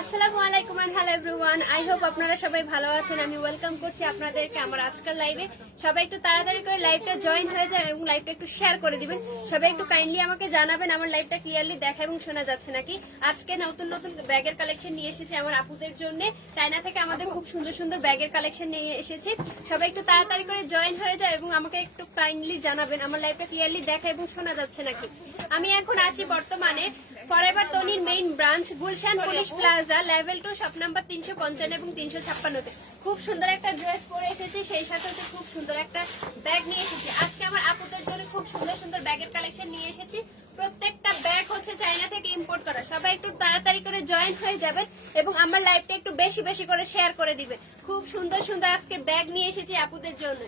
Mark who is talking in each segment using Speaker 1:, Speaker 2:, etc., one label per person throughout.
Speaker 1: আসসালামু আলাইকুম and hello everyone I hope আপনারা সবাই ভালো আছেন। আমি ওয়েলকাম করছি আপনাদেরকে আমার আজকাল লাইভে সবাই একটু তাড়াতাড়ি করে লাইভটা জয়েন হয়ে যায় এবং লাইভটা একটু শেয়ার করে দিবেন। সবাই একটু কাইন্ডলি আমাকে জানাবেন, আমার লাইভটা ক্লিয়ারলি দেখা এবং শোনা যাচ্ছে নাকি? আজকে নতুন নতুন ব্যাগের কালেকশন নিয়ে এসেছি আমার আপুদের জন্য। চায়না থেকে আমাদের খুব সুন্দর সুন্দর ব্যাগের কালেকশন নিয়ে এসেছি। সবাই একটু তাড়াতাড়ি করে জয়েন হয়ে যায় এবং আমাকে একটু কাইন্ডলি জানাবেন। আমার লাইভটা ক্লিয়ারলি দেখা এবং শোনা যাচ্ছে নাকি? আমি এখন আছি বর্তমানে forever তনির main branch Gulshan police plaza level two shop number তিনশো পঞ্চান্ন এবং তিনশো ছাপ্পান্নতে। খুব সুন্দর একটা ড্রেস পরে এসেছি, সেই সাথে হচ্ছে খুব সুন্দর একটা ব্যাগ নিয়ে এসেছি। আজকে আমার আপুদের জন্য খুব সুন্দর সুন্দর ব্যাগের কালেকশন নিয়ে এসেছি। প্রত্যেকটা ব্যাগ হচ্ছে চায়না থেকে ইম্পোর্ট করা। সবাই একটু তাড়াতাড়ি করে জয়েন হয়ে যাবেন এবং আমার লাইফটা একটু বেশি বেশি করে শেয়ার করে দিবেন। খুব সুন্দর সুন্দর আজকে ব্যাগ নিয়ে এসেছি আপুদের জন্য।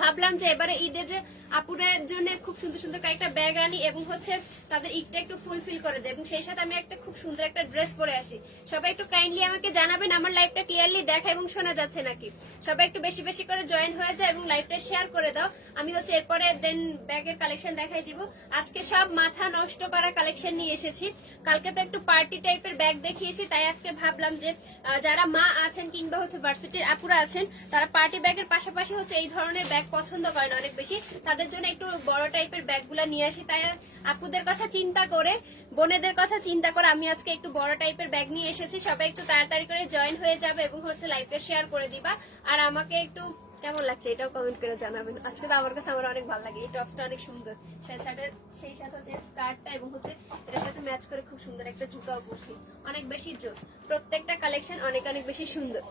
Speaker 1: ভাবলাম যে এবারে ঈদের যে আপুদের জন্য খুব সুন্দর সুন্দর কয়েকটা ব্যাগ আনি এবং হচ্ছে তাদের ঈদটা একটু ফুলফিল করে দেয়। এবং সেই সাথে আমি একটা খুব সুন্দর একটা ড্রেস পরে আসি। সবাই একটু কাইন্ডলি আমাকে জানাবেন, আমার লাইভটা ক্লিয়ারলি দেখা এবং শোনা যাচ্ছে নাকি। সবাই একটু বেশি বেশি করে জয়েন হয়ে যায় এবং লাইভটা শেয়ার করে দাও। আমি হচ্ছে এরপরে দেন ব্যাগের কালেকশন দেখাই দিব। আজকে সব মাথা নষ্ট করা কালেকশন নিয়ে এসেছি। কালকে তো একটু পার্টি টাইপের ব্যাগ দেখিয়েছি, তাই আজকে ভাবলাম যে যারা মা আছেন কিংবা হচ্ছে ভার্সিটির আপুরা আছেন, তারা পার্টি ব্যাগের পাশাপাশি হচ্ছে এই ধরনের ব্যাগ পছন্দ করেন অনেক বেশি। তাদের জন্য একটু বড় টাইপের ব্যাগগুলো নিয়ে আসি। তাই আপুদের কথা চিন্তা করে, বোনেদের কথা চিন্তা করে আমি আজকে একটু বড় টাইপের ব্যাগ নিয়ে এসেছি। সবাই একটু তাড়াতাড়ি করে জয়েন হয়ে যাবে এবং হচ্ছে লাইভটা শেয়ার করে দিবা। আর আমাকে একটু কেমন লাগছে এটাও কমেন্ট করে জানাবেন। আজকে তো আমার কাছে আমার অনেক ভালো লাগে। এই টপসটা অনেক সুন্দর। সেই সাথে সেই সাথে হচ্ছে স্কার্টটা এবং হচ্ছে এটার সাথে ম্যাচ করে খুব সুন্দর একটা জুতাও পরছি অনেক বেশি জোর। প্রত্যেকটা কালেকশন অনেক অনেক বেশি সুন্দর।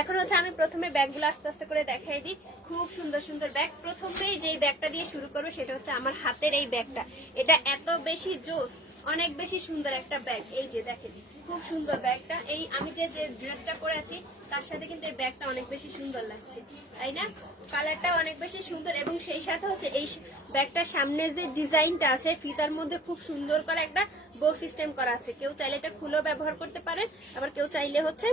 Speaker 1: এখন হচ্ছে আমি প্রথমে ব্যাগগুলো আস্তে আস্তে করে দেখাই দিই। খুব সুন্দর সুন্দর ব্যাগ। প্রথমেই যে ব্যাগটা দিয়ে শুরু করব সেটা হচ্ছে আমার হাতের এই ব্যাগটা। এটা এত বেশি জোস, অনেক বেশি সুন্দর একটা ব্যাগ। এই যে দেখেন, খুব সুন্দর ব্যাগটা। এই আমি যে যে ড্রেসটা পরে আছি তার সাথে কিন্তু এই ব্যাগটা অনেক বেশি সুন্দর লাগছে, তাই না? কালারটা অনেক বেশি সুন্দর এবং সেই সাথে হচ্ছে এই ব্যাগটার সামনে যে ডিজাইনটা আছে, ফিতার মধ্যে খুব সুন্দর করে একটা বো সিস্টেম করা আছে। কেউ চাইলে এটা খুলেও ব্যবহার করতে পারেন, আবার কেউ চাইলে হচ্ছে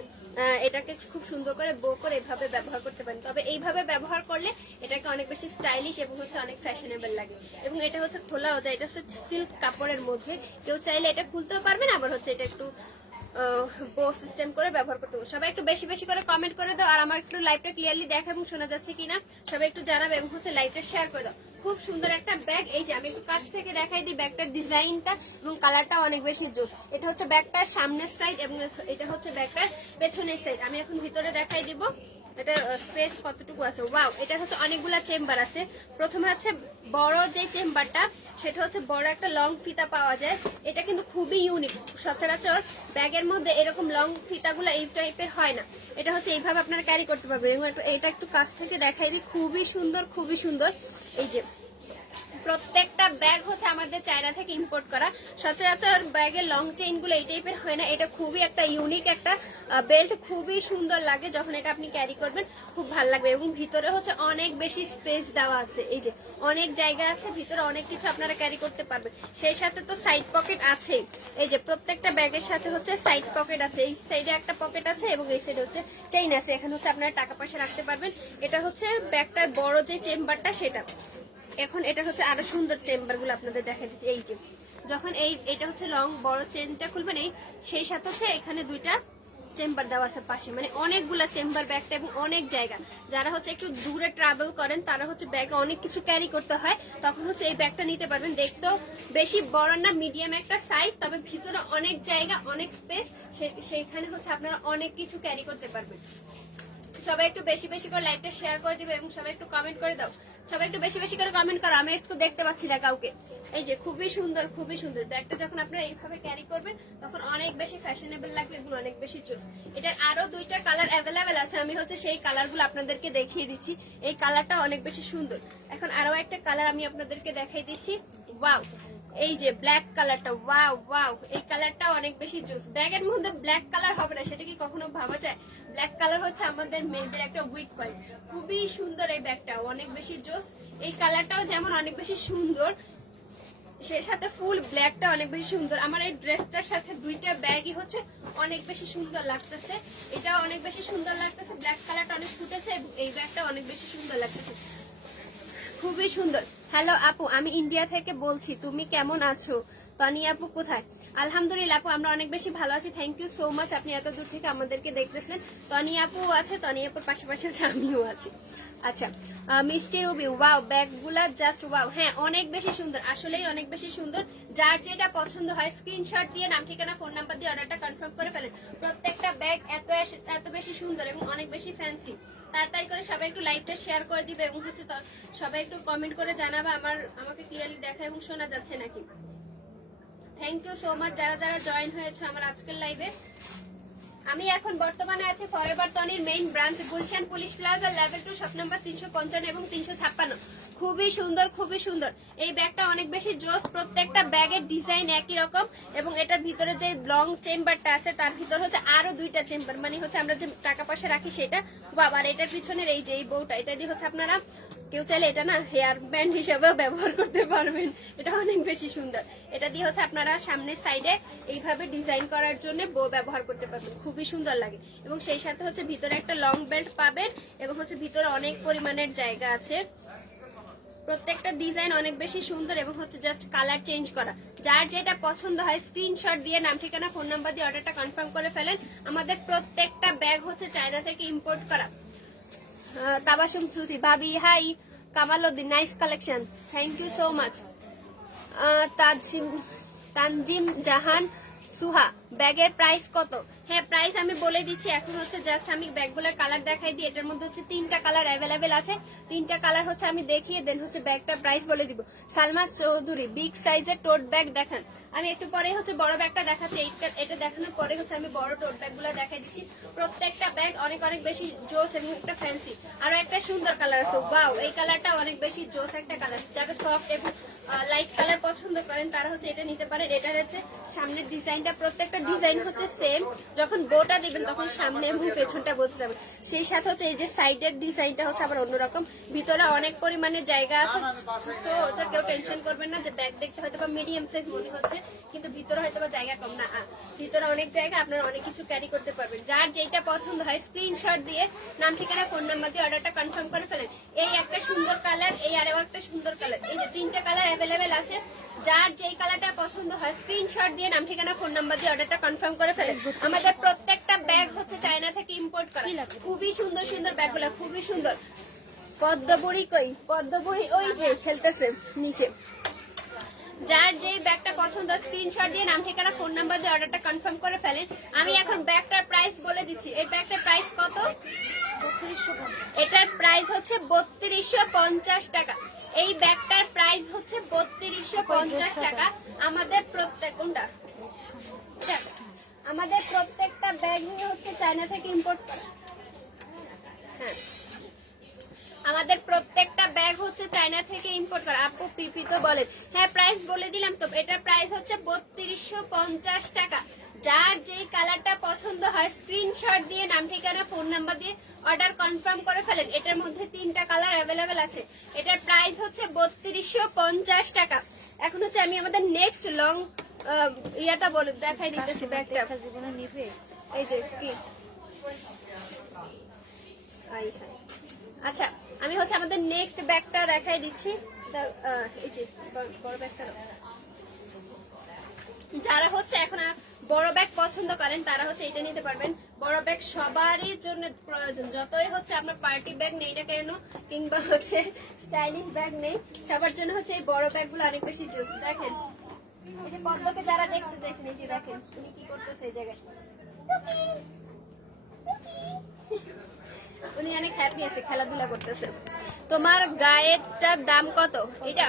Speaker 1: এটাকে খুব সুন্দর করে বো করে এভাবে ব্যবহার করতে পারেন। তবে এইভাবে ব্যবহার করলে এটাকে অনেক বেশি স্টাইলিশ এবং হচ্ছে অনেক ফ্যাশনেবল লাগে। এবং এটা হচ্ছে খোলাও যায় এটা হচ্ছে সিল্ক কাপড়ের মধ্যে। কেউ চাইলে এটা খুলতেও পারবেন, আবার হচ্ছে এটা একটু বো সিস্টেম করে ব্যবহার করতে সবাই একটু বেশি বেশি করে কমেন্ট করে দাও আর আমার একটু লাইভটা ক্লিয়ারলি দেখা এবং শোনা যাচ্ছে কিনা। সবাই একটু জানাবে এবং হচ্ছে লাইভটা শেয়ার করে দাও। খুব সুন্দর একটা ব্যাগ এই যে আমি একটু কাছ থেকে দেখাই দিই ব্যাগটার ডিজাইনটা এবং কালারটা অনেক বেশি জোর। এটা হচ্ছে ব্যাগটার সামনের সাইড এবং এটা হচ্ছে ব্যাগটার পেছনের সাইড আমি এখন ভিতরে দেখাই দিব। এটা স্পেস কতটুকু আছে? ওয়াও এটা হচ্ছে অনেকগুলা চেম্বার আছে। প্রথমে হচ্ছে বড় যে চেম্বারটা সেটা হচ্ছে বড় একটা লং ফিতা পাওয়া যায়। এটা কিন্তু খুবই ইউনিক সচরাচর ব্যাগের মধ্যে এরকম লং ফিতাগুলো এই টাইপের হয় না। এটা হচ্ছে এইভাবে আপনারা ক্যারি করতে পারবেন। এটা একটু কাছ থেকে দেখাই দিই। খুবই সুন্দর খুবই সুন্দর। এই যে প্রত্যেকটা ব্যাগ হচ্ছে আমাদের চায়না থেকে ইম্পোর্ট করা। সচরাচর ব্যাগের লং চেইনগুলো এই টাইপের হয় না। এটা খুবই একটা ইউনিক একটা বেল্ট খুবই সুন্দর লাগে যখন এটা আপনি ক্যারি করবেন, খুব ভালো লাগবে। এবং ভিতরে হচ্ছে অনেক বেশি স্পেস দেওয়া আছে। এই যে, অনেক জায়গা আছে, ভিতরে অনেক কিছু আপনারা ক্যারি করতে পারবেন। সেই সাথে তো সাইড পকেট আছেই। এই যে, প্রত্যেকটা ব্যাগের সাথে হচ্ছে সাইড পকেট আছে। এই সাইডে একটা পকেট আছে এবং এই সাইডে হচ্ছে চেইন আছে। এখানে হচ্ছে আপনারা টাকা পয়সা রাখতে পারবেন। এটা হচ্ছে ব্যাগটার বড় যে চেম্বারটা সেটা। এখন এটা হচ্ছে আরও সুন্দর চেম্বারগুলো আপনাদের দেখা দিচ্ছি। এই যে, যখন এই, এটা হচ্ছে লং বড় চেনটা খুলবেন, এই সেই সাথে হচ্ছে এখানে দুইটা চেম্বার দেওয়া আছে পাশে। মানে অনেকগুলা চেম্বার ব্যাগটা এবং অনেক জায়গা। যারা হচ্ছে একটু দূরে ট্রাভেল করেন, তারা হচ্ছে ব্যাগে অনেক কিছু ক্যারি করতে হয়। তখন হচ্ছে এই ব্যাগটা নিতে পারবেন। দেখতেও বেশি বড় না মিডিয়াম একটা সাইজ তবে ভিতরে অনেক জায়গা, অনেক স্পেস সেইখানে হচ্ছে আপনারা অনেক কিছু ক্যারি করতে পারবেন। সবাই একটু বেশি বেশি করে লাইভটা শেয়ার করে দিবে এবং সবাই একটু কমেন্ট করে দাও। সবাই একটু বেশি বেশি করে কমেন্ট করো, আমি একটু দেখতে পাচ্ছি না কাউকে। এই যে খুবই সুন্দর খুবই সুন্দর। ব্যাগটা যখন আপনারা এইভাবে ক্যারি করবেন তখন অনেক বেশি ফ্যাশনেবল লাগবে এগুলো, অনেক বেশি চুজ এটার আরও দুইটা কালার অ্যাভেলেবেল আছে, আমি হচ্ছে সেই কালারগুলো আপনাদেরকে দেখিয়ে দিচ্ছি। এই কালারটা অনেক বেশি সুন্দর। এখন আরও একটা কালার আমি আপনাদেরকে দেখাই দিচ্ছি। ওয়াও এই যে ব্ল্যাক কালারটা ওয়াও ওয়াও এই কালারটা অনেক বেশি জুস ব্যাগের মধ্যে ব্ল্যাক কালার হবে না, সেটা কি কখনো ভাবা যায়? ব্ল্যাক কালার হচ্ছে আমাদের মেয়েদের একটা উইক পয়েন্ট খুবই সুন্দর এই ব্যাগটা অনেক বেশি জোস এই কালারটাও যেমন অনেক বেশি সুন্দর সেই সাথে ফুল ব্ল্যাকটা অনেক বেশি সুন্দর। আমার এই ড্রেসটার সাথে দুইটা ব্যাগই হচ্ছে অনেক বেশি সুন্দর লাগতেছে। এটা অনেক বেশি সুন্দর লাগতেছে ব্ল্যাক কালারটা অনেক ফুটেছে, এই ব্যাগটা অনেক বেশি সুন্দর লাগতেছে। খুবই সুন্দর। হ্যালো আপু, আমি ইন্ডিয়া থেকে বলছি, তুমি কেমন আছো? তনি আপু কোথায়? আলহামদুলিল্লাহ আপু, আমরা অনেক বেশি ভালো আছি। থ্যাংক ইউ সো মাচ আপনি এত দূর থেকে আমাদেরকে দেখতেছেন। তনি আপু আছে, তনি আপুর পাশাপাশি আমিও আছি। আচ্ছা মিষ্টি রুবি ওয়াও ব্যাগগুলা জাস্ট ওয়াও হ্যাঁ অনেক বেশি সুন্দর, আসলেই অনেক বেশি সুন্দর। যার যেটা পছন্দ হয় স্ক্রিনশট দিয়ে নাম, ঠিকানা ফোন নাম্বার দিয়ে অর্ডারটা কনফার্ম করে ফেলেন। প্রত্যেকটা ব্যাগ এত এত বেশি সুন্দর এবং অনেক বেশি ফ্যান্সি তাড়াতাড়ি করে সবাই একটু লাইভটা শেয়ার করে দিবে এবং হচ্ছে সবাই একটু কমেন্ট করে জানাবে, আমার, আমাকে ক্লিয়ারলি দেখা এবং শোনা যাচ্ছে নাকি? থ্যাংক ইউ সো মাচ যারা যারা জয়েন হয়েছে আমার আজকের লাইভে আমি এখন বর্তমানে আছি forever টনির main branch Gulshan police plaza level two shop number তিনশো পঞ্চান্ন এবং তিনশো ছাপ্পান্ন। খুবই সুন্দর খুবই সুন্দর। এই ব্যাগটা অনেক বেশি জোস, প্রত্যেকটা ব্যাগের ডিজাইন একই রকম এবং এটার ভিতরে যে লং চেম্বারটা আছে, তার ভিতর হচ্ছে আরও দুইটা চেম্বার মানে হচ্ছে আমরা যে টাকা পয়সা রাখি সেটা। বাবার এটার পিছনের এই যে এই বউটা, এটা দিয়ে হচ্ছে আপনারা কেউ চাইলে এটা না হেয়ার ব্যান্ড হিসেবেও ব্যবহার করতে পারবেন। এটা অনেক বেশি সুন্দর। এটা দিয়ে হচ্ছে আপনারা সামনের সাইডে এইভাবে ডিজাইন করার জন্য বো ব্যবহার করতে পারবেন। খুবই সুন্দর লাগে। এবং সেই সাথে হচ্ছে ভিতরে একটা লং বেল্ট পাবেন এবং হচ্ছে ভিতরে অনেক পরিমাণের জায়গা আছে। প্রত্যেকটা ডিজাইন অনেক বেশি সুন্দর এবং হচ্ছে জাস্ট কালার চেঞ্জ করা। যার যেটা পছন্দ হয় স্ক্রিনশট দিয়ে, নাম, ঠিকানা ফোন নাম্বার দিয়ে অর্ডারটা কনফার্ম করে ফেলেন। আমাদের প্রত্যেকটা ব্যাগ হচ্ছে চায়না থেকে ইম্পোর্ট করা। তাবাসুম সুতি ভাবি hi Kamaluddin nice collection thank you so much Tanzim Jahan, Suha ব্যাগের প্রাইস কত? হ্যাঁ প্রাইস আমি বলে দিচ্ছি, এখন হচ্ছে জাস্ট আমি ব্যাগগুলোর কালার দেখাই দিই, এটার মধ্যে হচ্ছে তিনটা কালার অ্যাভেলেবেল আছে। তিনটা কালার হচ্ছে আমি দেখিয়ে দেন হচ্ছে ব্যাগটা প্রাইস বলে দিব। সালমা চৌধুরী বিগ সাইজের টোট ব্যাগ দেখান। আমি একটু পরে হচ্ছে বড় ব্যাগটা দেখাচ্ছি এটা দেখানোর পরে হচ্ছে আমি বড় টোট ব্যাগগুলো দেখাই দিচ্ছি। প্রত্যেকটা ব্যাগ অনেক অনেক বেশি জোস এবং একটা ফ্যান্সি আরও একটা সুন্দর কালার আছে ওয়াও এই কালারটা অনেক বেশি জোস একটা কালার যারা সফট এবং লাইট কালার পছন্দ করেন, তারা হচ্ছে এটা নিতে পারেন। এটা হচ্ছে সামনের ডিজাইনটা প্রত্যেকটা ডিজাইন হচ্ছে সেম যখন বোটা দিবেন তখন সামনে এবং পেছনটা বসে যাবে। সেই সাথে হচ্ছে এই যে সাইডের ডিজাইনটা হচ্ছে আবার অন্যরকম। ভিতরে অনেক পরিমাণে জায়গা আছে, তো ওটা কেউ টেনশন করবেন না যে ব্যাগ দেখতে হয়তো বা মিডিয়াম সাইজ মনে হচ্ছে। কিন্তু ভিতরে হয়তো বা জায়গা কম না। ভিতরে অনেক জায়গা আপনারা অনেক কিছু ক্যারি করতে পারবেন। যার যেটা পছন্দ হয় স্ক্রিনশট দিয়ে নাম ঠিকানা ফোন নাম্বার দিয়ে অর্ডারটা কনফার্ম করে ফেলেন। এই একটা সুন্দর কালার এই আরেও একটা সুন্দর কালার এই যে তিনটা কালার অ্যাভেলেবেল আছে যার যেই কালারটা পছন্দ হয় স্ক্রিনশট দিয়ে নাম ঠিকানা ফোন নাম্বার দিয়ে অর্ডারটা কনফার্ম করে ফেলেন। আমাদের প্রত্যেকটা ব্যাগ হচ্ছে চায়না থেকে ইম্পোর্ট করা। খুবই সুন্দর সুন্দর ব্যাগগুলো খুবই সুন্দর। পদ্মবুড়ি কই? পদ্মবুড়ি ওই যে খেলতেছে নিচে। যার যেই ব্যাগটা পছন্দ স্ক্রিনশট দিয়ে নাম, ঠিকানা ফোন নাম্বার দিয়ে অর্ডারটা কনফার্ম করে ফেলেন আমি এখন ব্যাগটার প্রাইস বলে দিচ্ছি। এই ব্যাগটার প্রাইস কত? এটার প্রাইস হচ্ছে বত্রিশশো পঞ্চাশ টাকা। এই ব্যাগটার প্রাইস হচ্ছে বত্রিশশো পঞ্চাশ টাকা। আমাদের প্রত্যেক, কোনটা? আমাদের প্রত্যেকটা ব্যাগই হচ্ছে চায়না থেকে ইম্পোর্ট করা। হ্যাঁ। আমাদের প্রত্যেকটা ব্যাগ হচ্ছে চায়না থেকে ইম্পোর্ট করা। আপু পিপি তো বলেন। হ্যাঁ প্রাইস বলে দিলাম তো। এটার প্রাইস হচ্ছে বত্রিশশো পঞ্চাশ টাকা। যার যেই কালারটা পছন্দ হয় স্ক্রিনশট দিয়ে নাম ঠিকানা ফোন নাম্বার দিয়ে অর্ডার কনফার্ম করে ফেলেন। এটার মধ্যে তিনটা কালার অ্যাভেলেবেল আছে। এটার প্রাইস হচ্ছে বত্রিশশো পঞ্চাশ টাকা। এখন হচ্ছে আমি আমাদের নেক্সট লং ইয়াটা বলে দেখাই দিতেছি ব্যাগটা। এই যে কি। আচ্ছা আমি হচ্ছে আমাদের নেক্সট ব্যাগটা দেখাই দিচ্ছি। যারা হচ্ছে এখন বড় ব্যাগ পছন্দ করেন, তারা হচ্ছে এটা নিতে পারবেন। বড় ব্যাগ সবারই জন্য প্রয়োজন। যতই হচ্ছে আপনার পার্টি ব্যাগ নেই না কেন, কিংবা হচ্ছে স্টাইলিশ ব্যাগ নেই, সবার জন্য হচ্ছে এই বড় ব্যাগগুলো অনেক বেশি জুস দেখেন, এই যারা দেখতে চাইছেন, এই যে দেখেন, উনি কি করতেছে এই জায়গায়। উনি অনেক হ্যাপি আছে খেলাধুলা করতেছে। তোমার গায়েরটার দাম কত? এটা?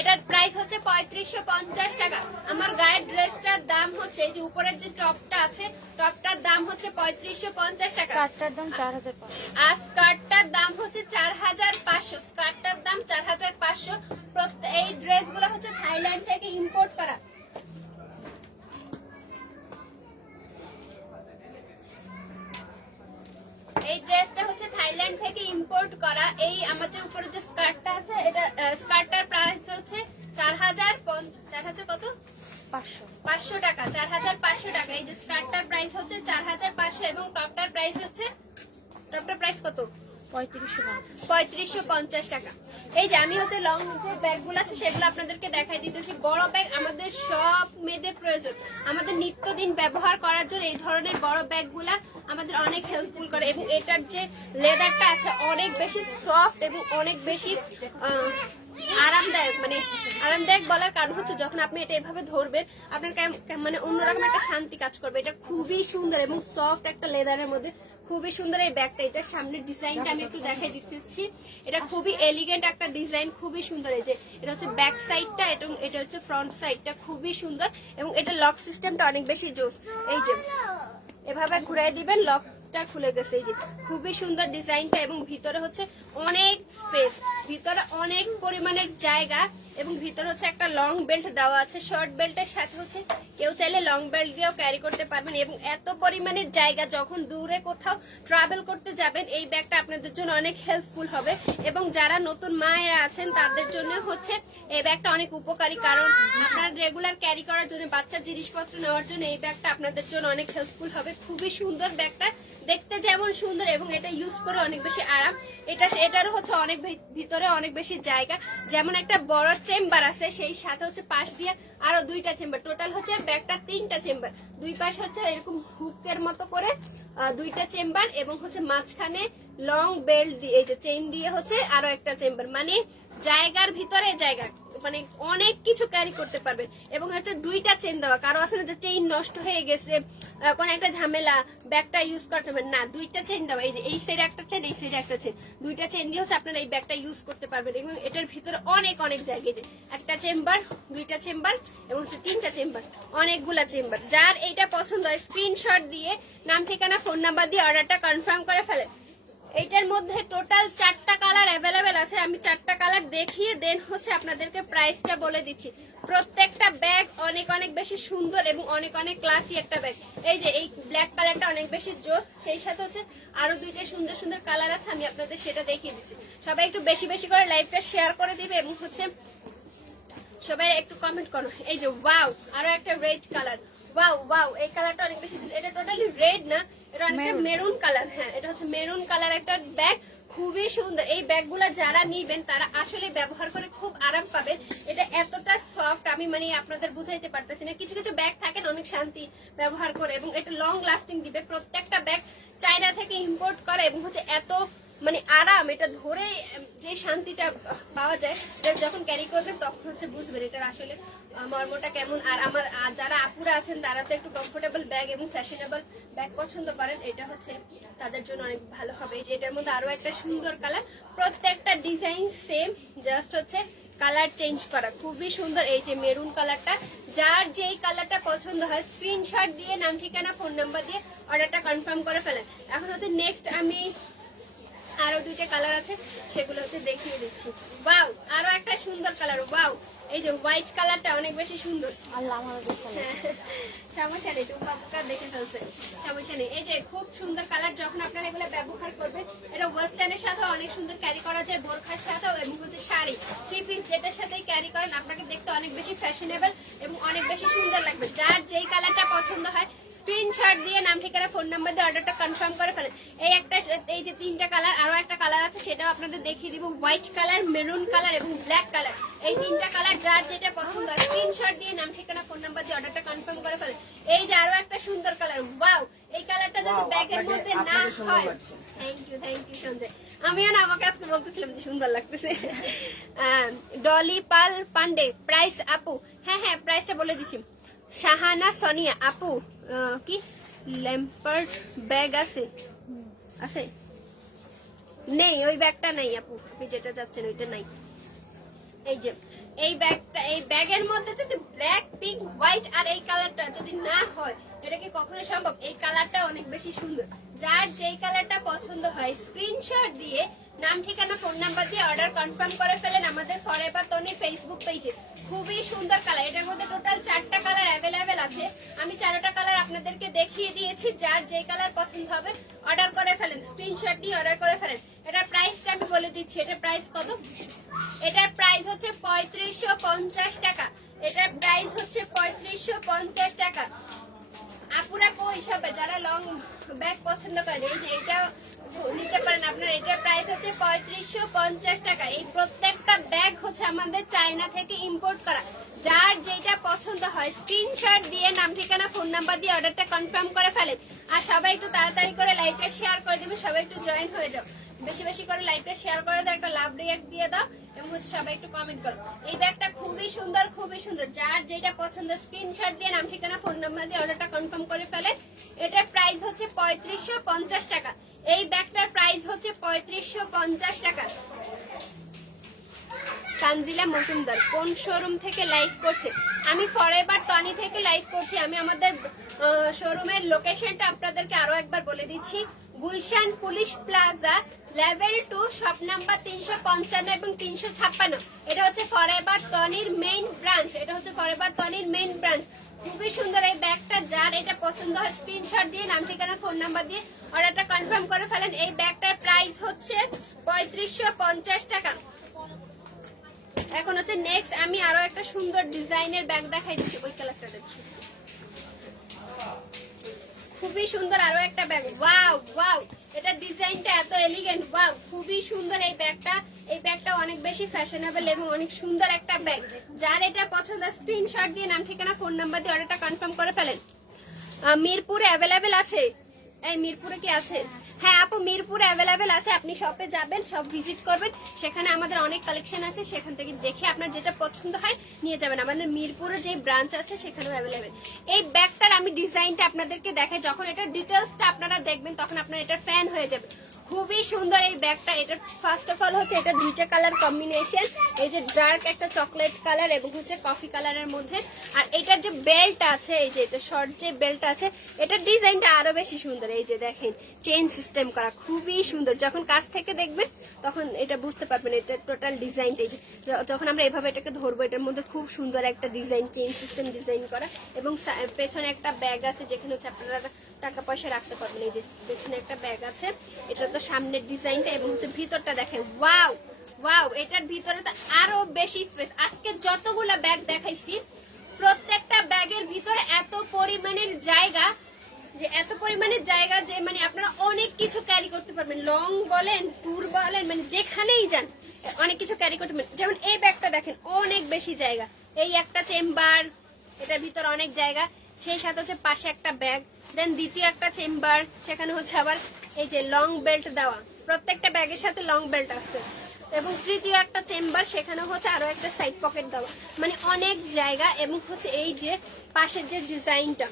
Speaker 1: এটার প্রাইস হচ্ছে পঁয়ত্রিশশো পঞ্চাশ টাকা। আমার গায়ের ড্রেসটার দাম হচ্ছে যে উপরের যে টপটা আছে টপটার দাম হচ্ছে পঁয়ত্রিশশো পঞ্চাশ টাকা।
Speaker 2: কাঠটার দাম চার হাজার পাঁচশো।
Speaker 1: আর স্কার্টটার দাম হচ্ছে চার হাজার পাঁচশো। স্কার্টটার দাম চার হাজার পাঁচশো। এই ড্রেসগুলো হচ্ছে থাইল্যান্ড থেকে ইম্পোর্ট করা। এই ড্রেসটা হচ্ছে থাইল্যান্ড থেকে ইম্পোর্ট করা। এই আমার যে উপরে যে স্কার্টটা আছে এটা স্কার্টটার প্রাইস হচ্ছে চার হাজার চার হাজার কত?
Speaker 2: পাঁচশো।
Speaker 1: পাঁচশো টাকা চার হাজার পাঁচশো টাকা। এই যে স্কার্টটার প্রাইস হচ্ছে চার হাজার পাঁচশো এবং টপটার প্রাইস হচ্ছে টপটার প্রাইস কত?
Speaker 2: পঁয়ত্রিশশো পঞ্চাশ
Speaker 1: টাকা। এই যে আমি হচ্ছে লং ব্যাগগুলো আছে, সেগুলো আপনাদেরকে দেখাই বড় ব্যাগ আমাদের সব মেয়েদের প্রয়োজন। আমাদের নিত্যদিন ব্যবহার করার জন্য এই ধরনের ব্যাগগুলা আমাদের অনেক হেল্পফুল করে এবং এটার যে লেদারটা আছে, অনেক বেশি সফট এবং অনেক বেশি আরামদায়ক। মানে আরামদায়ক বলার কারণ হচ্ছে যখন আপনি এটা এভাবে ধরবেন, আপনার মানে অন্যরকম একটা শান্তি কাজ করবে। এটা খুবই সুন্দর এবং সফট একটা লেদারের মধ্যে খুবই সুন্দর এই ব্যাগটা। এটা সামনের ডিজাইনটা আমি একটু দেখাই দিতেছি। এটা খুবই এলিগেন্ট একটা ডিজাইন খুবই সুন্দর। এই যে এটা হচ্ছে ব্যাক সাইডটা এবং এটা হচ্ছে ফ্রন্ট সাইডটা খুবই সুন্দর এবং এটা লক সিস্টেমটা অনেক বেশি জোস। এই যে এভাবে ঘুরাই দিবেন লকটা খুলে গেছে। এই যে খুবই সুন্দর ডিজাইনটা এবং ভিতরে হচ্ছে অনেক স্পেস ভিতরে অনেক পরিমাণের জায়গা এবং ভিতরে হচ্ছে একটা লং বেল্ট দেওয়া আছে। শর্ট বেল্টের সাথে হচ্ছে কেউ চাইলে লং বেল্ট দিয়েও ক্যারি করতে পারবেন এবং এত পরিমাণের জায়গা যখন দূরে কোথাও ট্রাভেল করতে যাবেন, এই ব্যাগটা আপনাদের জন্য অনেক হেল্পফুল হবে এবং যারা নতুন মায়েরা আছেন, তাদের জন্য হচ্ছে এই ব্যাগটা অনেক উপকারী কারণ আপনার রেগুলার ক্যারি করার জন্য, বাচ্চার জিনিসপত্র নেওয়ার জন্য এই ব্যাগটা আপনাদের জন্য অনেক হেল্পফুল হবে। খুবই সুন্দর ব্যাগটা। দেখতে যেমন সুন্দর এবং এটা ইউজ করে অনেক বেশি আরাম। এটা, এটারও হচ্ছে অনেক ভিতরে অনেক বেশি জায়গা। যেমন একটা বড় চেম্বার আছে, সেই সাথে হচ্ছে পাশ দিয়ে আরও দুইটা চেম্বার। টোটাল হচ্ছে ব্যাগটা তিনটা চেম্বার। দুই পাশ হচ্ছে এরকম হুকের মতো করে দুইটা চেম্বার এবং হচ্ছে মাঝখানে লং বেল্ট দিয়ে, এই যে চেইন দিয়ে হচ্ছে আরও একটা চেম্বার। মানে জায়গার ভিতরে জায়গা মানে অনেক কিছু ক্যারি করতে পারবেন এবং হচ্ছে দুইটা চেন দেওয়া, কারও আসলে যে চেইন নষ্ট হয়ে গেছে কোনো একটা ঝামেলা, ব্যাগটা ইউজ করতে পারবেন না, দুইটা চেন দেওয়া, এই যে এই সাইডে একটা চেন এই সাইডে একটা চেন দুইটা চেন দিয়ে হচ্ছে আপনারা এই ব্যাগটা ইউজ করতে পারবেন। এবং এটার ভিতরে অনেক অনেক জায়গা যে একটা চেম্বার দুইটা চেম্বার এবং হচ্ছে তিনটা চেম্বার অনেকগুলা চেম্বার যার এইটা পছন্দ হয় স্ক্রিনশট দিয়ে, নাম, ঠিকানা ফোন নাম্বার দিয়ে অর্ডারটা কনফার্ম করে ফেলেন এইটার মধ্যে টোটাল চারটা কালার অ্যাভেলেবেল আছে। আমি চারটা কালার দেখিয়ে দেন হচ্ছে আপনাদেরকে প্রাইসটা বলে দিচ্ছি। প্রত্যেকটা ব্যাগ অনেক অনেক বেশি সুন্দর এবং অনেক অনেক ক্লাসি একটা ব্যাগ এই যে এই ব্ল্যাক কালারটা অনেক বেশি জোস, সেই সাথে হচ্ছে আরও দুইটা সুন্দর সুন্দর কালার আছে, আমি আপনাদের সেটা দেখিয়ে দিচ্ছি। সবাই একটু বেশি বেশি করে লাইভটা শেয়ার করে দিবে এবং হচ্ছে সবাই একটু কমেন্ট করো। এই যে ওয়াও আরও একটা রেড কালার ওয়াও ওয়াও এই কালারটা অনেক বেশি, এটা টোটালি রেড না। এটা মেরুন কালার হ্যাঁ এটা হচ্ছে মেরুন কালার একটা ব্যাগ খুবই সুন্দর। এই ব্যাগগুলো যারা নিবেন তারা আসলে ব্যবহার করে খুব আরাম পাবেন এটা এতটা সফট আমি মানে আপনাদের বুঝাইতে পারতেছি না। কিছু কিছু ব্যাগ থাকেন অনেক শান্তি ব্যবহার করে এবং এটা লং লাস্টিং দিবে। প্রত্যেকটা ব্যাগ চায়না থেকে ইম্পোর্ট করে এবং হচ্ছে এত মানে আরাম, এটা ধরে যে শান্তিটা পাওয়া যায়, এটা যখন ক্যারি করবেন তখন হচ্ছে বুঝবেন এটার আসলে মর্মটা কেমন। আর আমার যারা আপুরা আছেন, তারা তো একটু কমফোর্টেবল ব্যাগ এবং ফ্যাশনেবল ব্যাগ পছন্দ করেন, এটা হচ্ছে তাদের জন্য অনেক ভালো হবে। যে এটার মধ্যে আরও একটা সুন্দর কালার প্রত্যেকটা ডিজাইন সেম জাস্ট হচ্ছে কালার চেঞ্জ করা। খুবই সুন্দর এই যে মেরুন কালারটা যার যেই কালারটা পছন্দ হয় স্ক্রিনশট দিয়ে, নাম ঠিকানা ফোন নাম্বার দিয়ে অর্ডারটা কনফার্ম করে ফেলেন। এখন হচ্ছে নেক্সট আমি আরও দুইটা কালার আছে সেগুলো হচ্ছে দেখিয়ে দিচ্ছি। ওয়াও আরও একটা সুন্দর কালার ওয়াও এই যে হোয়াইট কালারটা অনেক বেশি সুন্দর।
Speaker 2: আল্লাহ আমার দেখে
Speaker 1: সমস্যা নেই তুমি বাবুকা দেখে ফেলছে। সমস্যা নেই। এই যে খুব সুন্দর কালার যখন আপনারা এগুলো ব্যবহার করবেন এটা ওয়েস্টার্নের সাথে অনেক সুন্দর ক্যারি করা যায় বোরখার সাথেও এবং হচ্ছে শাড়ি। থ্রি পিস যেটার ক্যারি করেন আপনাকে দেখতে অনেক বেশি ফ্যাশনেবল এবং অনেক বেশি সুন্দর লাগবে। যার যেই কালারটা পছন্দ হয় স্ক্রিনশট দিয়ে নাম ঠিকানা ফোন নাম্বার দিয়ে অর্ডারটা কনফার্ম করে ফেলেন। এই একটা এই যে তিনটা কালার আরও একটা কালার আছে সেটাও আপনাদের দেখিয়ে দিব। হোয়াইট কালার মেরুন কালার এবং ব্ল্যাক কালার এই তিনটা কালার যার যেটা পছন্দ হয় স্ক্রিনশট দিয়ে নাম ঠিকানা ফোন নাম্বার দিয়ে অর্ডারটা কনফার্ম করে ফেলেন। এই যে আরও একটা সুন্দর কালার ওয়াও এই কালারটা যদি ব্যাগের মধ্যে না হয় thank you thank you Sanjay. আমিও না আমাকে আজকে বলতেছিলাম যে সুন্দর লাগতেছে। ডলি পাল পান্ডে প্রাইস আপু। হ্যাঁ হ্যাঁ প্রাইসটা বলে দিচ্ছি। শাহানা সোনিয়া আপু। কি? ল্যাম্পার্ড ব্যাগ আছে। আছে? নেই, ওই ব্যাগটা নাই আপু। আপনি যেটা যাচ্ছেন ওইটা নাই। এই যে, এই ব্যাগটা এই ব্যাগের মধ্যে যদি ব্ল্যাক পিঙ্ক হোয়াইট আর এই কালারটা যদি না হয়, এটা কি কখনো সম্ভব? এই কালারটা অনেক বেশি সুন্দর। যার যেই কালারটা পছন্দ হয় স্ক্রিনশট দিয়ে নাম ঠিকানা ফোন নাম্বার দিয়ে অর্ডার কনফার্ম করে ফেলেন আমাদের ফরেভার তনি ফেসবুক পেজে খুবই সুন্দর কালার এটার মধ্যে টোটাল চারটা কালার অ্যাভেলেবেল আছে। আমি চারটা কালার আপনাদেরকে দেখিয়ে দিয়েছি, যার যে কালার পছন্দ হবে অর্ডার করে ফেলেন স্ক্রিনশট দিয়ে অর্ডার করে ফেলেন। এটার প্রাইসটা আমি বলে দিচ্ছি, এটার প্রাইস কত? এটার প্রাইস হচ্ছে পঁয়ত্রিশশো পঞ্চাশ টাকা। এটার প্রাইস হচ্ছে পঁয়ত্রিশশো পঞ্চাশ টাকা। আপুরা কই যারা লং ব্যাগ পছন্দ এই যে এটা নিতে পারেন আপনার, এটার প্রাইস হচ্ছে পঁয়ত্রিশশো পঞ্চাশ টাকা। এই প্রত্যেকটা ব্যাগ হচ্ছে আমাদের চায়না থেকে ইম্পোর্ট করা। যার যেটা পছন্দ হয় স্ক্রিনশট দিয়ে নাম, ঠিকানা ফোন নাম্বার দিয়ে অর্ডারটা কনফার্ম করে ফেলেন। আর সবাই একটু তাড়াতাড়ি করে লাইভটা শেয়ার করে দিবেন, সবাই একটু জয়েন হয়ে যাও। বেশি বেশি করে লাইভটা শেয়ার করে দাও, একটা লাভ রিয়াক্ট দিয়ে দাও। সবাই একটু কমেন্ট করো। এই ব্যাগটা খুবই সুন্দর খুবই সুন্দর। যার যেটা পছন্দ স্ক্রিনশট দিয়ে নাম, ঠিকানা ফোন নাম্বার দিয়ে অর্ডারটা কনফার্ম করে ফেলে। এটার প্রাইস হচ্ছে পঁয়ত্রিশশো পঞ্চাশ টাকা। এই ব্যাগটার প্রাইস হচ্ছে পঁয়ত্রিশশো পঞ্চাশ টাকা। তানজিলা মজুমদার, কোন শোরুম থেকে লাইভ করছে? আমি ফরএভার টনি থেকে লাইভ করছি। আমি আমাদের শোরুমের লোকেশনটা আপনাদেরকে আরও একবার বলে দিচ্ছি। Gulshan police plaza level two shop number তিনশো পঞ্চান্ন এবং তিনশো ছাপ্পান্ন। এটা হচ্ছে ফরএভার টনির মেইন ব্রাঞ্চ এটা হচ্ছে ফরএভার টনির মেইন ব্রাঞ্চ খুবই সুন্দর এই ব্যাগটা, যার এটা পছন্দ হয় স্ক্রিনশট দিয়ে, নাম, ঠিকানা ফোন নাম্বার দিয়ে অর্ডারটা কনফার্ম করে ফেলেন। এই ব্যাগটার প্রাইস হচ্ছে পঁয়ত্রিশশো পঞ্চাশ টাকা। এখন হচ্ছে নেক্সট আমি আরও একটা সুন্দর ডিজাইনের ব্যাগ দেখাই দিচ্ছি, ওই কালারটা দেখছি। খুবই সুন্দর আরও একটা ব্যাগ ওয়াও ওয়াও এটা ডিজাইনটা এত এলিগেন্ট ওয়াও খুবই সুন্দর এই ব্যাগটা এই ব্যাগটা অনেক বেশি ফ্যাশনেবল এবং অনেক সুন্দর একটা ব্যাগ যার এটা পছন্দ স্ক্রিনশট দিয়ে নাম, ঠিকানা ফোন নাম্বার দিয়ে অর্ডারটা কনফার্ম করে ফেলেন। মিরপুরে অ্যাভেলেবেল আছে। এই মিরপুরে কি আছে? হ্যাঁ আপু, মিরপুর অ্যাভেলেবেল আছে, আপনি শপে যাবেন সব ভিজিট করবেন। সেখানে আমাদের অনেক কালেকশন আছে, সেখান থেকে দেখে আপনার যেটা পছন্দ হয় নিয়ে যাবেন। আমাদের মিরপুরের যে ব্রাঞ্চ আছে, সেখানেও অ্যাভেলেবেল এই ব্যাগটার আমি ডিজাইনটা আপনাদেরকে দেখাই, যখন এটার ডিটেলসটা আপনারা দেখবেন, তখন আপনার এটার ফ্যান হয়ে যাবে। খুবই সুন্দর এই ব্যাগটা। এটা ফার্স্ট অফ অল হচ্ছে এটা দুইটা কালার কম্বিনেশন এই যে ডার্ক একটা চকলেট কালার এবং হচ্ছে কফি কালারের মধ্যে। আর এটার যে বেল্ট আছে, এই যে এটা শর্ট যে বেল্ট আছে, এটার ডিজাইনটা আরও বেশি সুন্দর। এই যে দেখেন চেইন সিস্টেম করা, খুবই সুন্দর। যখন কাছ থেকে দেখবেন, তখন এটা বুঝতে পারবেন এটা টোটাল ডিজাইনটা এই যে যখন আমরা এভাবে এটাকে ধরবো, এটার মধ্যে খুব সুন্দর একটা ডিজাইন চেইন সিস্টেম ডিজাইন করা এবং পেছনে একটা ব্যাগ আছে, যেখানে হচ্ছে আপনারা টাকা পয়সা রাখতে পারবেন। এই যে পেছনে একটা ব্যাগ আছে, এটা তো সামনের ডিজাইনটা এবং হচ্ছে ভিতরটা দেখেন। ওয়াও ওয়াও এটার ভিতরে তো আরও বেশি স্পেস আজকে যতগুলা ব্যাগ দেখাইছি, প্রত্যেকটা ব্যাগের ভিতরে এত পরিমাণের জায়গা, যে এত পরিমাণের জায়গা যে মানে আপনারা অনেক কিছু ক্যারি করতে পারবেন। লং বলেন ট্যুর বলেন মানে যেখানেই যান, অনেক কিছু ক্যারি করতে পারবেন। যেমন এই ব্যাগটা দেখেন, অনেক বেশি জায়গা। এই একটা চেম্বার এটার ভিতর অনেক জায়গা। সেই সাথে হচ্ছে পাশে একটা ব্যাগ দেন দ্বিতীয় একটা চেম্বার সেখানে হচ্ছে আবার এই যে লং বেল্ট দেওয়া। প্রত্যেকটা ব্যাগের সাথে লং বেল্ট আছে। এবং তৃতীয় একটা চেম্বার সেখানে হচ্ছে আরও একটা সাইড পকেট দেওয়া। মানে অনেক জায়গা এবং হচ্ছে এই যে পাশের যে ডিজাইনটা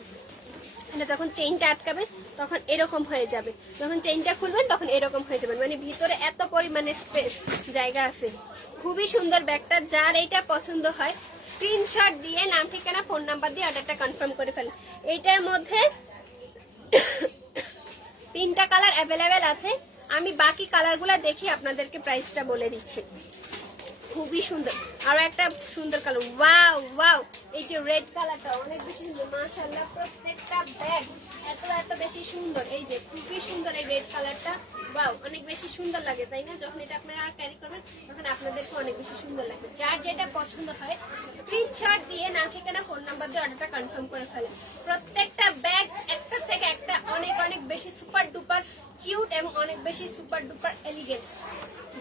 Speaker 1: মানে যখন চেইনটা আটকাবে, তখন এরকম হয়ে যাবে। যখন চেইনটা খুলবেন তখন এরকম হয়ে যাবে। মানে ভিতরে এত পরিমাণে স্পেস জায়গা আছে। খুবই সুন্দর ব্যাগটা, যার এইটা পছন্দ হয় স্ক্রিনশট দিয়ে নাম, ঠিকানা ফোন নাম্বার দিয়ে অর্ডারটা কনফার্ম করে ফেলেন এইটার মধ্যে তিনটা কালার অ্যাভেলেবেল আছে। আমি বাকি কালারগুলো দেখি আপনাদেরকে প্রাইসটা বলে দিচ্ছি। খুবই সুন্দর। আরও একটা সুন্দর কালার ওয়াও ওয়াও এই যে রেড কালারটা অনেক বেশি সুন্দর। মাশাআল্লাহ, প্রত্যেকটা ব্যাগ এত এত বেশি সুন্দর। এই যে খুবই সুন্দর এই রেড কালারটা ওয়াও অনেক বেশি সুন্দর লাগে, তাই না? যখন এটা আপনারা ক্যারি করবেন, তখন আপনাদেরকে অনেক বেশি সুন্দর লাগবে। যার যেটা পছন্দ হয় স্ক্রিনশট দিয়ে না ঠিকানা ফোন নাম্বার দিয়ে অর্ডারটা কনফার্ম করে ফেলেন। প্রত্যেকটা ব্যাগ একটা থেকে একটা অনেক অনেক বেশি সুপার ডুপার কিউট এবং অনেক বেশি সুপার ডুপার এলিগেন্ট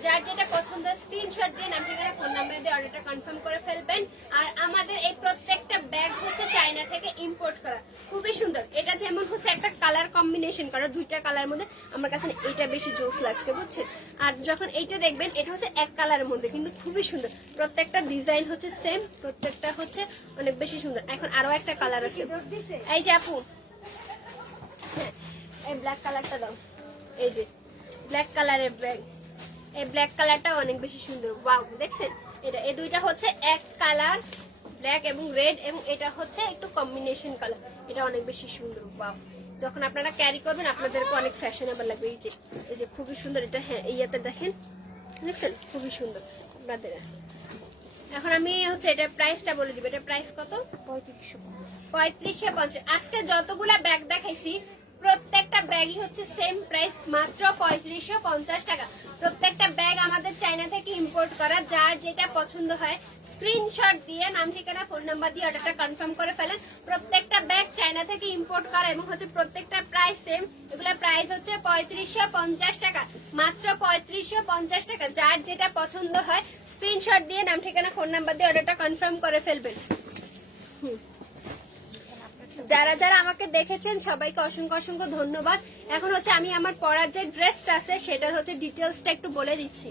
Speaker 1: যার যেটা পছন্দ স্ক্রিনশট দিয়ে নাম ঠিকানা ফোন নাম্বার দিয়ে অর্ডারটা কনফার্ম করে ফেলবেন। আর আমাদের এই প্রত্যেকটা ব্যাগ হচ্ছে চায়না থেকে ইম্পোর্ট করা। খুবই সুন্দর। এটা যেমন হচ্ছে একটা কালার কম্বিনেশন করা দুইটা কালার মধ্যে। আমার কাছে না এইটা বেশি জোস লাগছে বুঝছেন? আর যখন এইটা দেখবেন এটা হচ্ছে এক কালারের মধ্যে কিন্তু খুবই সুন্দর। প্রত্যেকটা ডিজাইন হচ্ছে সেম প্রত্যেকটা হচ্ছে অনেক বেশি সুন্দর। এখন আরও একটা কালার আছে। এই যে আপু। হ্যাঁ, এই ব্ল্যাক কালারটা দাও। এই যে ব্ল্যাক কালারের ব্যাগ এই ব্ল্যাক কালারটা অনেক বেশি সুন্দর। ওয়াও দেখছেন? এটা এই দুইটা হচ্ছে এক কালার ব্ল্যাক এবং রেড এবং এটা হচ্ছে একটু কম্বিনেশন কালার এটা অনেক বেশি সুন্দর ওয়াও যখন আপনারা ক্যারি করবেন আপনাদেরকে অনেক ফ্যাশনেবল লাগবে। এই যে এই যে খুবই সুন্দর এটা হ্যাঁ ইয়াতে দেখেন। দেখছেন? খুবই সুন্দর। আপনাদের এখন আমি হচ্ছে এটা প্রাইসটা বলে দিব। এটা প্রাইস কত?
Speaker 2: পঁয়ত্রিশশো
Speaker 1: পঁয়ত্রিশশো পঞ্চাশ। আজকে যতগুলা ব্যাগ দেখাইছি প্রত্যেকটা ব্যাগই হচ্ছে সেম প্রাইস মাত্র পঁয়ত্রিশশো পঞ্চাশ টাকা। প্রত্যেকটা ব্যাগ আমাদের চায়না থেকে ইম্পোর্ট করা, যার যেটা পছন্দ হয় স্ক্রিনশট দিয়ে, নাম ঠিকানা ফোন নাম্বার দিয়ে অর্ডারটা কনফার্ম করে ফেলেন। প্রত্যেকটা ব্যাগ চায়না থেকে ইম্পোর্ট করা এবং হচ্ছে প্রত্যেকটা প্রাইস সেম এগুলোর প্রাইস হচ্ছে পঁয়ত্রিশশো পঞ্চাশ টাকা, মাত্র পঁয়ত্রিশশো পঞ্চাশ টাকা। যার যেটা পছন্দ হয় স্ক্রিনশট দিয়ে, নাম ঠিকানা ফোন নাম্বার দিয়ে অর্ডারটা কনফার্ম করে ফেলবেন। হুম। যারা যারা আমাকে দেখেছেন, সবাইকে অসংখ্য অসংখ্য ধন্যবাদ। এখন হচ্ছে আমি আমার পরার যে ড্রেসটা আছে, সেটার হচ্ছে ডিটেলসটা একটু বলে দিচ্ছি।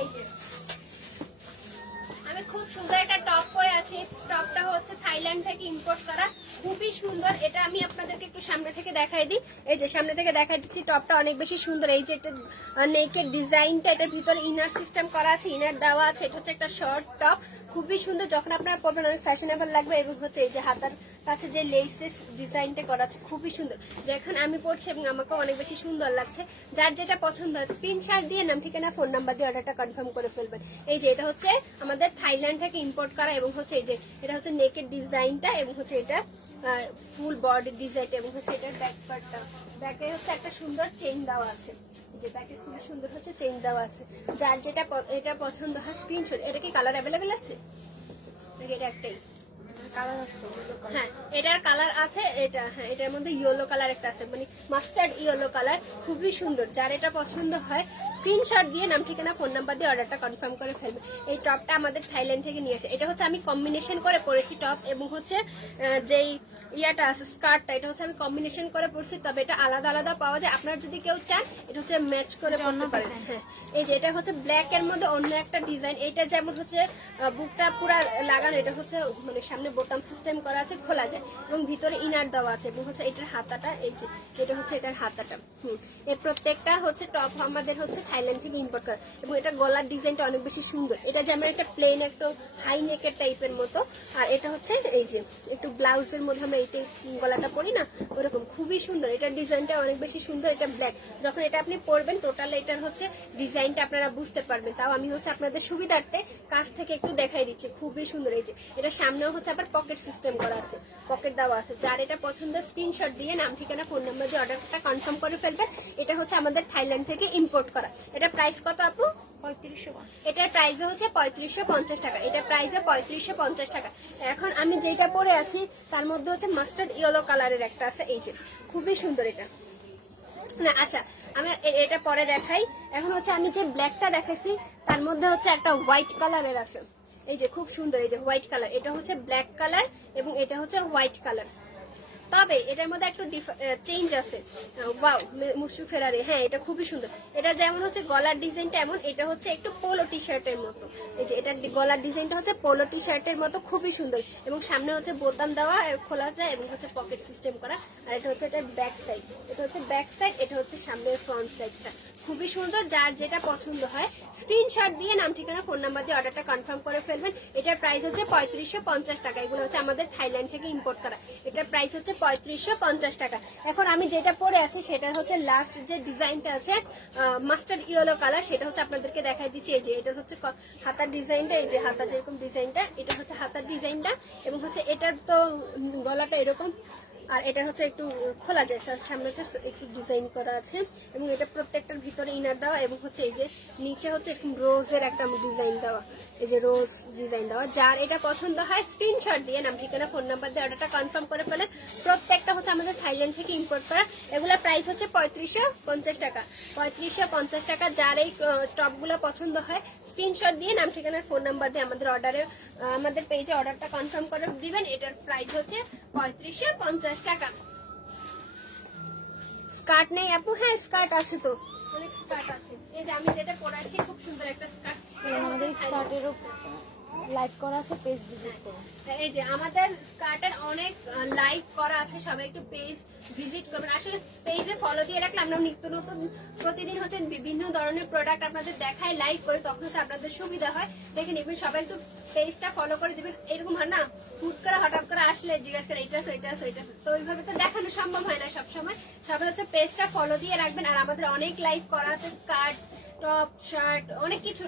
Speaker 1: এই যে। আমি খুব সুন্দর একটা টপ পরে আছি। টপটা হচ্ছে থাইল্যান্ড থেকে ইম্পোর্ট করা। খুবই সুন্দর। এটা আমি আপনাদেরকে একটু সামনে থেকে দেখাই দিই। এই যে সামনে থেকে দেখাই দিচ্ছি, টপটা অনেক বেশি সুন্দর। এই যে এটা নেকের ডিজাইনটা এটার ভিতরে ইনার সিস্টেম করা আছে ইনার দেওয়া আছে। এটা হচ্ছে একটা শর্ট টপ খুবই সুন্দর যখন আপনারা পরবেন, অনেক ফ্যাশনেবল লাগবে এবং হচ্ছে এই যে হাতার কাছে যে লেসেস ডিজাইনটা করা আছে, খুবই সুন্দর। যেখান আমি পড়ছি এবং আমাকে অনেক বেশি সুন্দর লাগছে। যার যেটা পছন্দ হয় স্ক্রিনশট দিয়ে নাম, ঠিকানা ফোন নাম্বার দিয়ে অর্ডারটা কনফার্ম করে ফেলবেন। এই যে এটা হচ্ছে আমাদের থাইল্যান্ড থেকে ইম্পোর্ট করা এবং হচ্ছে এই যে এটা হচ্ছে নেকের ডিজাইনটা এবং হচ্ছে এটা ফুল বডি ডিজাইনটা এবং হচ্ছে এটার ব্যাক পার্টটা ব্যাকে হচ্ছে একটা সুন্দর চেইন দেওয়া আছে। যে ব্যাগটা খুবই সুন্দর হচ্ছে চেন দেওয়া আছে। যার যেটা এটা পছন্দ হয় স্ক্রিনশট এটা কি কালার অ্যাভেলেবেল আছে? এটা একটাই। হ্যাঁ এটার কালার আছে এটা হ্যাঁ এটার মধ্যে ইয়েলো কালার একটা আছে মানে মাস্টার্ড ইয়েলো কালার খুবই সুন্দর। যার এটা পছন্দ হয় স্ক্রিনশট দিয়ে নাম ঠিকানা ফোন নাম্বার দিয়ে অর্ডারটা কনফার্ম করে ফেলবে। এই টপটা আমাদের থাইল্যান্ড থেকে নিয়ে আসে। এটা হচ্ছে আমি কম্বিনেশন করে পরেছি টপ এবং হচ্ছে যেই ইয়াটা আছে স্কার্টটা এটা হচ্ছে আমি কম্বিনেশন করে পরছি তবে এটা আলাদা আলাদা পাওয়া যায়। আপনার যদি কেউ চান এটা হচ্ছে ম্যাচ করে পরতে পারেন। হ্যাঁ এই যে এটা হচ্ছে ব্ল্যাক এর মধ্যে অন্য একটা ডিজাইন এটা যেমন হচ্ছে বুকটা পুরা লাগানো এটা হচ্ছে মানে সামনে বোতাম সিস্টেম করা আছে, খোলা যায় এবং ভিতরে ইনার দেওয়া আছে এবং হচ্ছে এটার হাতাটা, এই যে এটা হচ্ছে এটার হাতাটা। হুম এর প্রত্যেকটা হচ্ছে টপ আমাদের হচ্ছে থাইল্যান্ড থেকে ইম্পোর্ট করা। এবং এটা গলার ডিজাইনটা অনেক বেশি সুন্দর। এটা যেমন একটা প্লেন একটু হাই নেকের টাইপের মতো, আর এটা হচ্ছে এই যে, একটু ব্লাউজের মধ্যে আমরা এই গলাটা পরি না, ওরকম। খুবই সুন্দর। এটার ডিজাইনটা অনেক বেশি সুন্দর। এটা ব্ল্যাক যখন এটা আপনি পরবেন টোটাল এটার হচ্ছে ডিজাইনটা আপনারা বুঝতে পারবেন। তাও আমি হচ্ছে আপনাদের সুবিধার্থে কাছ থেকে একটু দেখাই দিচ্ছি। খুবই সুন্দর। এই যে, এটা সামনেও হচ্ছে আবার পকেট সিস্টেম করা আছে পকেট দেওয়া আছে। যার এটা পছন্দ স্ক্রিনশট দিয়ে নাম ঠিকানা ফোন নাম্বার দিয়ে অর্ডারটা কনফার্ম করে ফেলবেন। এটা হচ্ছে আমাদের থাইল্যান্ড থেকে ইম্পোর্ট করা। এটা প্রাইস কত আপু? এটার প্রাইস হচ্ছে পঁয়ত্রিশশো পঞ্চাশ টাকা। প্রাইস পঁয়ত্রিশশো পঞ্চাশ টাকা। এখন আমি যেটা পরে আছি তার মধ্যে হচ্ছে মাস্টার্ড ইয়েলো কালারের একটা আছে। এই যে খুবই সুন্দর এটা। না আচ্ছা আমি এটা পরে দেখাই। এখন হচ্ছে আমি যে ব্ল্যাকটা দেখাইছি তার মধ্যে হচ্ছে একটা হোয়াইট কালারের আছে। এই যে খুব সুন্দর, এই যে হোয়াইট কালার এটা হচ্ছে ব্ল্যাক কালার এবং এটা হচ্ছে হোয়াইট কালার তবে এটার মধ্যে একটু চেঞ্জ আছে। ওয়াও ফেরারি হ্যাঁ এটা খুবই সুন্দর। এটা যেমন হচ্ছে গলার ডিজাইনটা এমন, এটা হচ্ছে একটু পোলো টি শার্টের মতো। এই যে এটা গলার ডিজাইনটা হচ্ছে পোলো টি শার্টের মতো, খুবই সুন্দর। এবং সামনে হচ্ছে বোতাম দেওয়া খোলা যায় এবং হচ্ছে পকেট সিস্টেম করা। আর এটা হচ্ছে এটার ব্যাক সাইড এটা হচ্ছে ব্যাক সাইড এটা হচ্ছে সামনের ফ্রন্ট সাইডটা খুবই সুন্দর, যার যেটা পছন্দ হয় স্ক্রিনশট দিয়ে নাম, ঠিকানা ফোন নাম্বার দিয়ে অর্ডারটা কনফার্ম করে ফেলবেন। এটার প্রাইস হচ্ছে পঁয়ত্রিশশো পঞ্চাশ টাকা। এগুলো হচ্ছে আমাদের থাইল্যান্ড থেকে ইম্পোর্ট করা। এটার প্রাইস হচ্ছে পঁয়ত্রিশশো পঞ্চাশ টাকা। এখন আমি যেটা পরে আছি, সেটা হচ্ছে লাস্ট যে ডিজাইনটা আছে মাস্টার ইয়েলো কালার সেটা হচ্ছে আপনাদেরকে দেখাই দিচ্ছি। এই যে এটা হচ্ছে হাতার ডিজাইনটা এই যে হাতা যেরকম ডিজাইনটা এটা হচ্ছে হাতার ডিজাইনটা এবং হচ্ছে এটার তো গলাটা এরকম। আর এটা হচ্ছে একটু খোলা যায় তার সামনে হচ্ছে একটু ডিজাইন করা আছে এবং এটা প্রত্যেকটার ভিতরে ইনার দেওয়া এবং হচ্ছে এই যে নিচে হচ্ছে এরকম রোজের একটা ডিজাইন দেওয়া, এই যে রোজ ডিজাইন দেওয়া। যার এটা পছন্দ হয় স্ক্রিনশট দিয়ে, নাম ঠিকানা ফোন নাম্বার দিয়ে অর্ডারটা কনফার্ম করে ফেলে। প্রত্যেকটা হচ্ছে আমাদের থাইল্যান্ড থেকে ইম্পোর্ট করা। এগুলোর প্রাইস হচ্ছে পঁয়ত্রিশশো পঞ্চাশ টাকা। পঁয়ত্রিশশো পঞ্চাশ টাকা যার এই টপগুলো পছন্দ হয় স্ক্রিনশট দিয়ে নাম, ঠিকানার ফোন নাম্বার দিয়ে আমাদের অর্ডারে আমাদের পেজে অর্ডারটা কনফার্ম করে দিবেন। এটার প্রাইস হচ্ছে পঁয়ত্রিশশো পঞ্চাশ টাকা। স্কার্ট নেই আপু? হ্যাঁ স্কার্ট আছে তো। অনেক স্কার্ট আছে। এই যে আমি যেটা পরাছি খুব সুন্দর একটা স্কার্ট
Speaker 2: আমাদের স্কার্টেরও লাইভ করা আছে পেজ ভিজিট করুন
Speaker 1: এই যে আমাদের স্কার্টের অনেক লাইক করা আছে, সবাই একটু পেজ ভিজিট করবেন। আসলে পেজে ফলো দিয়ে রাখলে আমরা নিত্য নতুন, প্রতিদিন হচ্ছে বিভিন্ন ধরনের প্রোডাক্ট আপনাদের দেখায় লাইক করে তখন হচ্ছে আপনাদের সুবিধা হয়। দেখে নেবেন সবাই একটু পেজটা ফলো করে দিবেন, এরকম হয় না? হুট করে, হঠাৎ করে আসলে জিজ্ঞাসা করে এটা এটা এটা তো ওইভাবে তো দেখানো সম্ভব হয় না সবসময়। সবাই হচ্ছে পেজটা ফলো দিয়ে রাখবেন। আর আমাদের অনেক লাইভ করা আছে স্কার্ট টপ শার্ট অনেক কিছু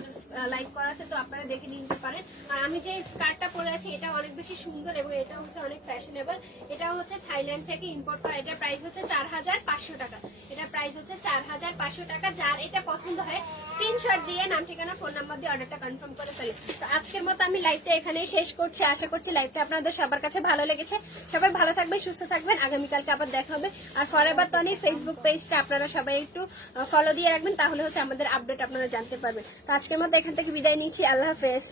Speaker 1: লাইক করা আছে, তো আপনারা দেখে নিতে পারেন। আর আমি যে স্কার্টটা পরে আছি, এটা অনেক বেশি সুন্দর এবং এটা হচ্ছে অনেক ফ্যাশনেবল এটা হচ্ছে থাইল্যান্ড থেকে ইম্পোর্ট করা। এটা প্রাইস হচ্ছে চার হাজার পাঁচশো টাকা। এটার প্রাইস হচ্ছে চার হাজার পাঁচশো টাকা। যার এটা পছন্দ হয় স্ক্রিনশট দিয়ে নাম, ঠিকানা ফোন নাম্বার দিয়ে অর্ডারটা কনফার্ম করে ফেলে। তো আজকের মতো আমি লাইভটা এখানেই শেষ করছি। আশা করছি লাইভটা আপনাদের সবার কাছে ভালো লেগেছে। সবাই ভালো থাকবেন, সুস্থ থাকবেন। আগামীকালকে আবার দেখা হবে। আর ফরএভার তনি ফেসবুক পেজটা আপনারা সবাই একটু ফলো দিয়ে রাখবেন। তাহলে হচ্ছে আমাদের আপডেট আপনারা জানতে পারবেন। তো আজকের মতো এখান থেকে বিদায় নিচ্ছি। আল্লাহ হাফেজ।